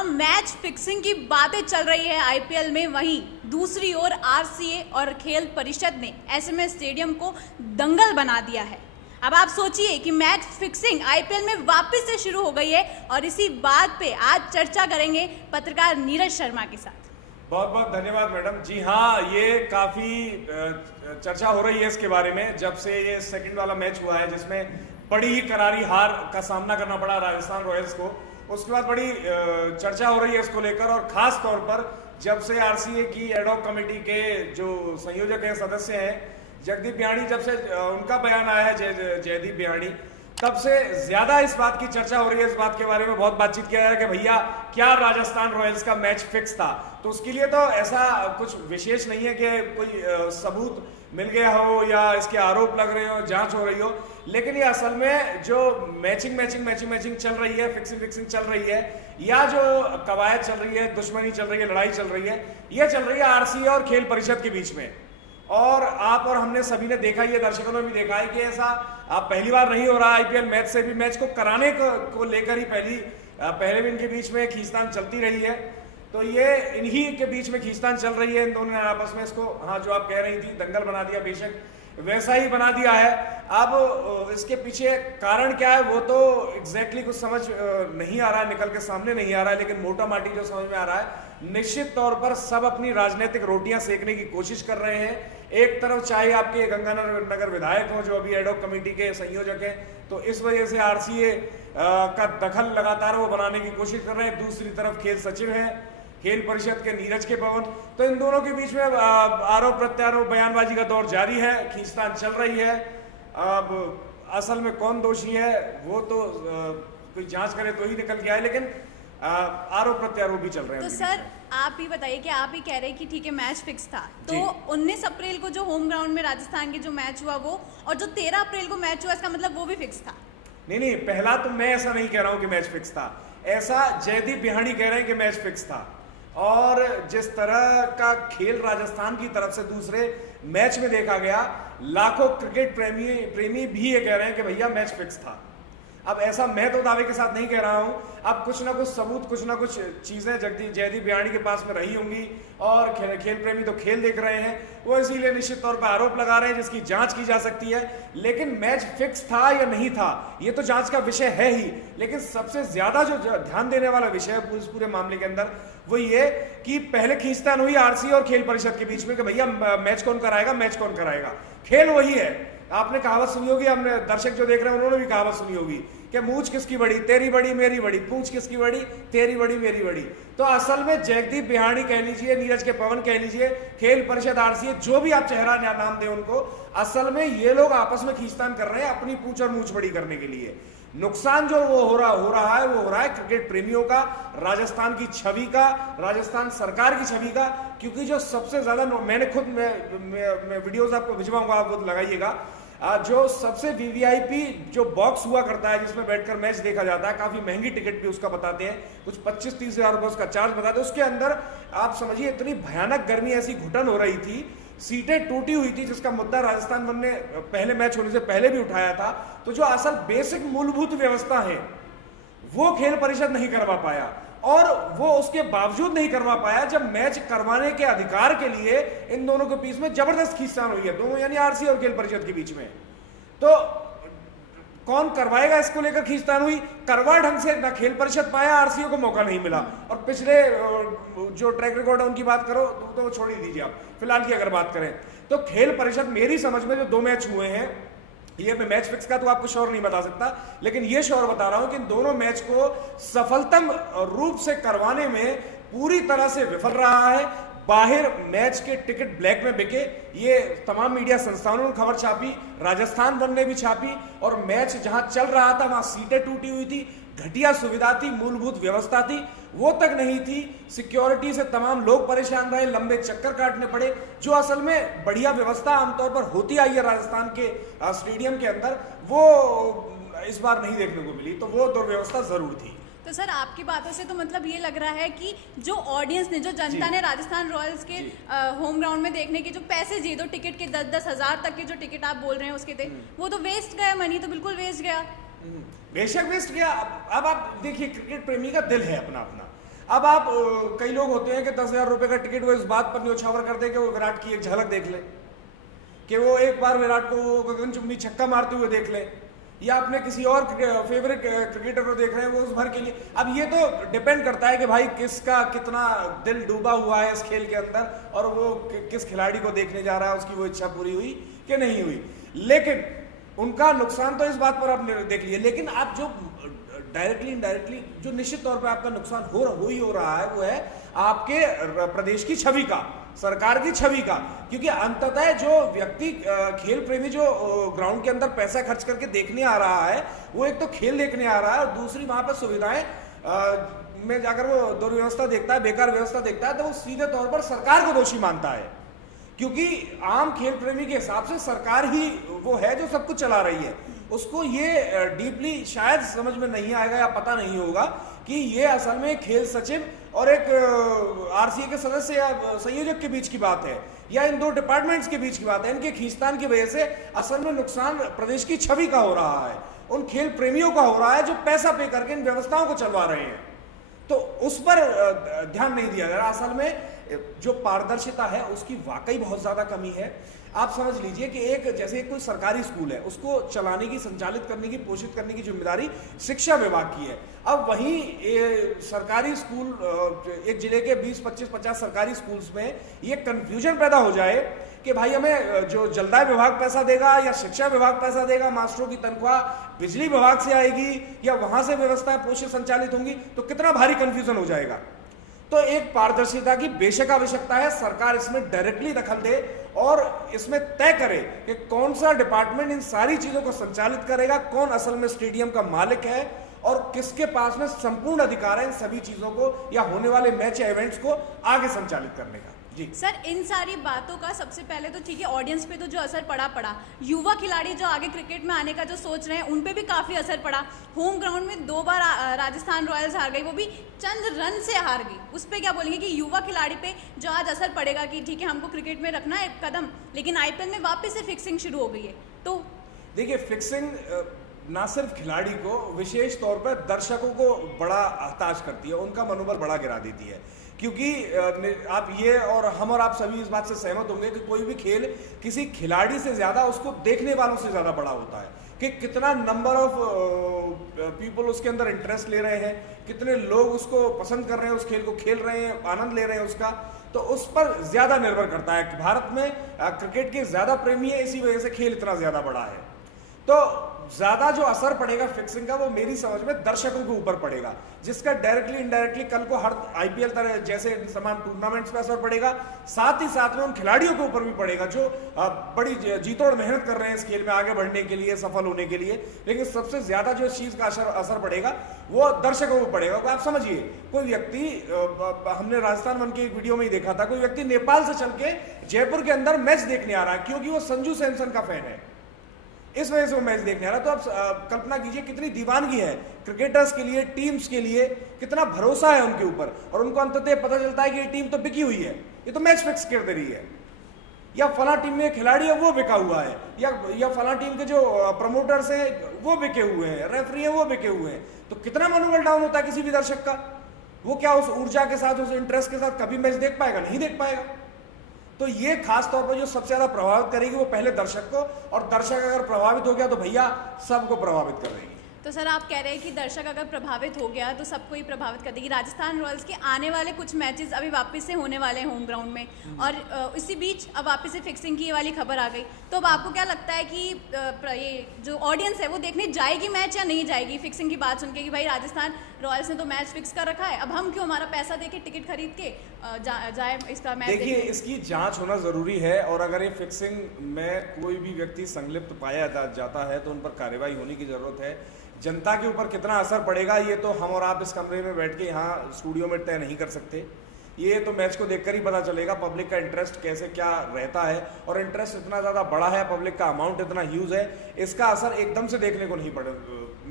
जहां match fixing की बातें चल रही है आईपीएल में, वहीं दूसरी ओर आरसीए और खेल परिषद ने एसएमएस स्टेडियम को दंगल बना दिया है। अब आप सोचिए कि मैच फिक्सिंग आईपीएल में वापस से शुरू हो गई है और इसी बात पे आज चर्चा करेंगे पत्रकार नीरज शर्मा के साथ। बहुत बहुत धन्यवाद मैडम। जी हाँ, ये काफी चर्चा हो रही है इसके बारे में जब से ये सेकंड वाला मैच हुआ है जिसमें बड़ी ही करारी हार का सामना करना पड़ा राजस्थान रॉयल्स को। उसके बाद बड़ी चर्चा हो रही है इसको लेकर, और खास तौर पर जब से आरसीए की एडॉक कमेटी के जो संयोजक हैं, सदस्य हैं, जगदीप बिहाड़ी, जब से उनका बयान आया है, जयदीप बिहाड़ी, तब से ज्यादा इस बात की चर्चा हो रही है। इस बात के बारे में बहुत बातचीत किया जा रहा है कि भैया क्या राजस्थान रॉयल्स का मैच फिक्स था। तो उसके लिए तो ऐसा कुछ विशेष नहीं है कि कोई सबूत मिल गया हो या इसके आरोप लग रहे हो, जांच हो रही हो, लेकिन ये असल में जो मैचिंग चल रही है, फिक्सिंग चल रही है, या जो कवायद चल रही है, दुश्मनी चल रही है, लड़ाई चल रही है, ये चल रही है आरसीए और खेल परिषद के बीच में। और आप और हमने सभी ने देखा, ये दर्शकों ने भी देखा है कि ऐसा आप पहली बार नहीं हो रहा। आईपीएल मैच से भी मैच को कराने को लेकर ही पहले भी इनके बीच में खींचतान चलती रही है। तो ये इन्हीं के बीच में खींचतान चल रही है, इन दोनों ने आपस में इसको, हाँ जो आप कह रही थी, दंगल बना दिया, बेशक वैसा ही बना दिया है। अब इसके पीछे कारण क्या है वो तो एग्जैक्टली कुछ समझ नहीं आ रहा है, निकल के सामने नहीं आ रहा है, लेकिन मोटा माटी जो समझ में आ रहा है, निश्चित तौर पर सब अपनी राजनीतिक रोटियां सेकने की कोशिश कर रहे हैं। एक तरफ चाहे आपके गंगानगर विधायक हो जो अभी एडॉक कमेटी के संयोजक हैं, तो इस वजह से आरसीए का दखल लगातार वो बनाने की कोशिश कर रहे हैं। दूसरी तरफ खेल सचिव हैं खेल परिषद के, नीरज के पवन। तो इन दोनों के बीच में आरोप प्रत्यारोप, बयानबाजी का दौर जारी है, खींचतान चल रही है। अब असल में कौन दोषी है वो तो कोई जांच करे तो ही निकल के आए, लेकिन आरोप प्रत्यारोप भी चल रहे हैं। तो सर आप ही बताइए कि आप ही कह रहे हैं कि ठीक है मैच फिक्स था, तो 19 अप्रैल को जो होम ग्राउंड में राजस्थान के जो मैच हुआ वो, और जो 13 अप्रैल को मैच हुआ, इसका मतलब वो भी फिक्स था? नहीं, पहला तो मैं ऐसा नहीं कह रहा हूं कि मैच फिक्स था, ऐसा जयदीप बिहाड़ी कह रहे हैं कि मैच फिक्स था। और जिस तरह का खेल राजस्थान की तरफ से दूसरे मैच में देखा गया, लाखों क्रिकेट प्रेमी भी ये कह रहे हैं कि भैया मैच फिक्स था। अब ऐसा मैं तो दावे के साथ नहीं कह रहा हूं, अब कुछ ना कुछ सबूत, कुछ ना कुछ चीजें जयदीप बिहाड़ी के पास में रही होंगी, और खेल प्रेमी तो खेल देख रहे हैं, वो इसीलिए निश्चित तौर पर आरोप लगा रहे हैं जिसकी जांच की जा सकती है। लेकिन मैच फिक्स था या नहीं था ये तो जांच का विषय है ही, लेकिन सबसे ज्यादा जो ध्यान देने वाला विषय है पूरे मामले के अंदर वो ये कि पहले खींचतान हुई आरसीए और खेल परिषद के बीच में कि भैया मैच कौन कराएगा। खेल वही है। आपने कहावत सुनी होगी, हमने दर्शक जो देख रहे हैं उन्होंने भी कहावत सुनी होगी कि मूंछ किसकी बड़ी, तेरी बड़ी मेरी बड़ी, पूंछ किसकी बड़ी, तेरी बड़ी मेरी बड़ी। तो असल में जगदीप बिहाड़ी कह लीजिए, नीरज के पवन कह लीजिए, खेल परिषद, आरसीए, जो भी आप चेहरा नाम दे उनको, असल में ये लोग आपस में खींचतान कर रहे हैं अपनी पूंछ और मूंछ बड़ी करने के लिए। नुकसान जो वो हो रहा है क्रिकेट प्रेमियों का, राजस्थान की छवि का, राजस्थान सरकार की छवि का। क्योंकि जो सबसे ज्यादा, मैंने खुद मैं वीडियोस आपको भिजवाऊंगा, आप वो लगाइएगा, जो सबसे वीवीआईपी जो बॉक्स हुआ करता है जिसमें बैठकर मैच देखा जाता है, काफी महंगी टिकट भी उसका बताते हैं, कुछ 25-30 हजार रुपए उसका चार्ज बताते हैं। उसके अंदर आप समझिए इतनी भयानक गर्मी, ऐसी घुटन हो रही थी, सीटें टूटी हुई थी, जिसका मुद्दा राजस्थान वन ने पहले मैच होने से पहले भी उठाया था। तो जो असल बेसिक मूलभूत व्यवस्था है वो खेल परिषद नहीं करवा पाया, और वो उसके बावजूद नहीं करवा पाया जब मैच करवाने के अधिकार के लिए इन दोनों के बीच में जबरदस्त खींचतान हुई है, दोनों यानी आरसीए और खेल परिषद के बीच में। तो कौन करवाएगा इसको लेकर खींचतान हुई, करवा ढंग से ना खेल परिषद पाया, आरसीए को मौका नहीं मिला। और पिछले जो ट्रैक रिकॉर्ड है उनकी बात करो तो वो छोड़ ही दीजिए, आप फिलहाल की अगर बात करें तो खेल परिषद, मेरी समझ में जो 2 मैच हुए हैं, ये मैं मैच फिक्स का तो आपको श्योर नहीं बता सकता, लेकिन ये श्योर बता रहा हूं कि इन दोनों मैच को सफलतम रूप से करवाने में पूरी तरह से विफल रहा है। बाहर मैच के टिकट ब्लैक में बिके, ये तमाम मीडिया संस्थानों ने खबर छापी, राजस्थान वन ने भी छापी, और मैच जहां चल रहा था वहां सीटें टूटी हुई थी, घटिया सुविधा थी, मूलभूत व्यवस्था थी वो तक नहीं थी, सिक्योरिटी से तमाम लोग परेशान रहे, लंबे चक्कर काटने पड़े। जो असल में बढ़िया व्यवस्था आमतौर पर होती आई है राजस्थान के स्टेडियम के अंदर, वो इस बार नहीं देखने को मिली, तो वो दुर्व्यवस्था जरूर थी। तो सर आपकी बातों से तो मतलब ये लग रहा है कि जो ऑडियंस ने, जो जनता ने राजस्थान रॉयल्स के होम ग्राउंड में देखने के जो पैसे दिए, तो टिकट के 10-10 हजार तक के जो टिकट आप बोल रहे हैं उसके थे, वो तो वेस्ट गया, मनी तो बिल्कुल वेस्ट गया। बेशक वेस्ट गया। अब आप देखिए, क्रिकेट प्रेमी का दिल है अपना अपना। अब आप कई लोग होते हैं कि 10,000 रुपए का टिकट वो इस बात पर न्योछावर कर दे कि वो विराट की एक झलक देख ले, कि वो एक बार विराट को गगनचुंबी छक्का मारते हुए देख ले, या अपने किसी और फेवरेट क्रिकेटर को देख रहे हैं वो उस भर के लिए। अब ये तो डिपेंड करता है कि भाई किसका कितना दिल डूबा हुआ है इस खेल के अंदर और वो किस खिलाड़ी को देखने जा रहा है, उसकी वो इच्छा पूरी हुई कि नहीं हुई। लेकिन उनका नुकसान तो इस बात पर आप देख लिए, लेकिन आप जो डायरेक्टली इनडायरेक्टली जो निश्चित तौर पे आपका नुकसान हो ही हो रहा है वो है आपके प्रदेश की छवि का, सरकार की छवि का। क्योंकि अंततः जो व्यक्ति खेल प्रेमी जो ग्राउंड के अंदर पैसा खर्च करके देखने आ रहा है वो एक तो खेल देखने आ रहा है और दूसरी वहां पर सुविधाएं में जाकर वो दुर्व्यवस्था देखता है, बेकार व्यवस्था देखता है, तो वो सीधे तौर पर सरकार को दोषी मानता है। क्योंकि आम खेल प्रेमी के हिसाब से सरकार ही वो है जो सब कुछ चला रही है। उसको ये डीपली शायद समझ में नहीं आएगा या पता नहीं होगा कि ये असल में खेल सचिव और एक आरसीए के सदस्य या संयोजक के बीच की बात है, या इन दो डिपार्टमेंट्स के बीच की बात है। इनके खींचतान की वजह से असल में नुकसान प्रदेश की छवि का हो रहा है, उन खेल प्रेमियों का हो रहा है जो पैसा पे करके इन व्यवस्थाओं को चलवा रहे हैं। तो उस पर ध्यान नहीं दिया गया। असल में जो पारदर्शिता है उसकी वाकई बहुत ज्यादा कमी है। आप समझ लीजिए कि एक जैसे कोई सरकारी स्कूल है उसको चलाने की, संचालित करने की, पोषित करने की जिम्मेदारी शिक्षा विभाग की है। अब वहीं सरकारी स्कूल एक जिले के 20, 25, 50 सरकारी स्कूल्स में ये कंफ्यूजन पैदा हो जाए कि भाई हमें जो जलदाय विभाग पैसा देगा या शिक्षा विभाग पैसा देगा, मास्टरों की तनख्वाह बिजली विभाग से आएगी या वहां से व्यवस्था पोषित संचालित होंगी, तो कितना भारी कंफ्यूजन हो जाएगा। तो एक पारदर्शिता की बेशक आवश्यकता है, सरकार इसमें डायरेक्टली दखल दे और इसमें तय करे कि कौन सा डिपार्टमेंट इन सारी चीजों को संचालित करेगा, कौन असल में स्टेडियम का मालिक है और किसके पास में संपूर्ण अधिकार है इन सभी चीजों को या होने वाले मैच या इवेंट्स को आगे संचालित करने का। जी सर, इन सारी बातों का सबसे पहले तो ठीक है ऑडियंस पे तो जो असर पड़ा, युवा खिलाड़ी जो आगे क्रिकेट में आने का जो सोच रहे हैं उन पे भी काफ़ी असर पड़ा। होम ग्राउंड में 2 बार राजस्थान रॉयल्स हार गई, वो भी चंद रन से हार गई। उस पर क्या बोलेंगे कि युवा खिलाड़ी पे जो आज असर पड़ेगा कि ठीक है हमको क्रिकेट में रखना है एक कदम, लेकिन आईपीएल में वापस से फिक्सिंग शुरू हो गई है। तो देखिए फिक्सिंग ना सिर्फ खिलाड़ी को, विशेष तौर पर दर्शकों को बड़ा हताश करती है, उनका मनोबल बड़ा गिरा देती है। क्योंकि आप ये और हम और आप सभी इस बात से सहमत होंगे कि कोई भी खेल किसी खिलाड़ी से ज्यादा उसको देखने वालों से ज्यादा बड़ा होता है, कि कितना नंबर ऑफ पीपल उसके अंदर इंटरेस्ट ले रहे हैं, कितने लोग उसको पसंद कर रहे हैं, उस खेल को खेल रहे हैं, आनंद ले रहे हैं उसका, तो उस पर ज्यादा निर्भर करता है। भारत में क्रिकेट के ज्यादा प्रेमी है, इसी वजह से खेल इतना ज्यादा बड़ा है। तो ज्यादा जो असर पड़ेगा फिक्सिंग का वो मेरी समझ में दर्शकों के ऊपर पड़ेगा, जिसका डायरेक्टली इनडायरेक्टली कल को हर आईपीएल तरह जैसे समान टूर्नामेंट्स पे असर पड़ेगा, साथ ही साथ में उन खिलाड़ियों के ऊपर भी पड़ेगा जो बड़ी जीतोड़ मेहनत कर रहे हैं इस खेल में आगे बढ़ने के लिए, सफल होने के लिए। लेकिन सबसे ज्यादा जो इस चीज का असर पड़ेगा वो दर्शकों को पड़ेगा। आप समझिए कोई व्यक्ति, हमने राजस्थान वन की एक वीडियो में ही देखा था, कोई व्यक्ति नेपाल से चल के जयपुर के अंदर मैच देखने आ रहा है क्योंकि वो संजू सैमसन का फैन है, इस वजह से वो मैच देखने आ रहा। तो आप कल्पना कीजिए कितनी दीवानगी है क्रिकेटर्स के लिए, टीम्स के लिए, कितना भरोसा है उनके ऊपर, और उनको अंततः पता चलता है कि ये टीम तो बिकी हुई है, ये तो मैच फिक्स कर दे रही है, या फला टीम में खिलाड़ी है वो बिका हुआ है, या फला टीम के जो प्रमोटर्स हैं वो बिके हुए हैं, रेफरी है वो बिके हुए हैं। तो कितना मनोबल डाउन होता है किसी भी दर्शक का। वो क्या उस ऊर्जा के साथ, उस इंटरेस्ट के साथ कभी मैच देख पाएगा? नहीं देख पाएगा। तो ये खास तौर पर जो सबसे ज्यादा प्रभावित करेगी वो पहले दर्शक को, और दर्शक अगर प्रभावित हो गया तो भैया सबको प्रभावित कर देगी। तो सर आप कह रहे हैं कि दर्शक अगर प्रभावित हो गया तो सबको ही प्रभावित कर देगी। राजस्थान रॉयल्स के आने वाले कुछ मैचेस अभी वापस से होने वाले हैं होम ग्राउंड में, और इसी बीच अब वापस से फिक्सिंग की ये वाली खबर आ गई। तो अब आपको क्या लगता है कि ये जो ऑडियंस है वो देखने जाएगी मैच या नहीं जाएगी फिक्सिंग की बात सुन के कि भाई राजस्थान रॉयल्स ने तो मैच फिक्स कर रखा है, अब हम क्यों हमारा पैसा दे के टिकट खरीद के जाए इसका मैच? देखिए इसकी जांच होना जरूरी है, और अगर ये फिक्सिंग में कोई भी व्यक्ति संलिप्त पाया जाता है तो उन पर कार्रवाई होने की जरूरत है। जनता के ऊपर कितना असर पड़ेगा ये तो हम और आप इस कमरे में बैठ के यहाँ स्टूडियो में तय नहीं कर सकते। ये तो मैच को देखकर ही पता चलेगा पब्लिक का इंटरेस्ट कैसे क्या रहता है, और इंटरेस्ट इतना ज़्यादा बड़ा है, पब्लिक का अमाउंट इतना ह्यूज है, इसका असर एकदम से देखने को नहीं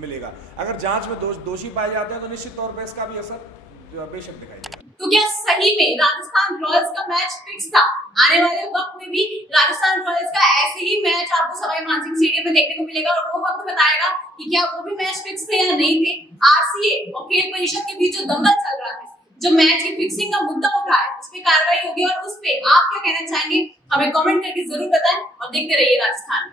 मिलेगा। अगर जांच में दोषी पाए जाते हैं तो निश्चित तौर पर इसका भी असर बेशक दिखाई देगा। तो क्या सही में राजस्थान रॉयल्स का मैच फिक्स था? आने वाले वक्त में भी राजस्थान रॉयल्स का ऐसे ही मैच आपको सवाई मानसिंह स्टेडियम में देखने को मिलेगा, और वो वक्त बताएगा कि क्या वो भी मैच फिक्स थे या नहीं थे। आरसीए और खेल परिषद के बीच जो दंगल चल रहा है जो मैच की फिक्सिंग का मुद्दा उठा है उस पर कार्रवाई होगी और उस पे आप क्या कहना चाहेंगे हमें कमेंट करके जरूर बताएं और देखते रहिए राजस्थान।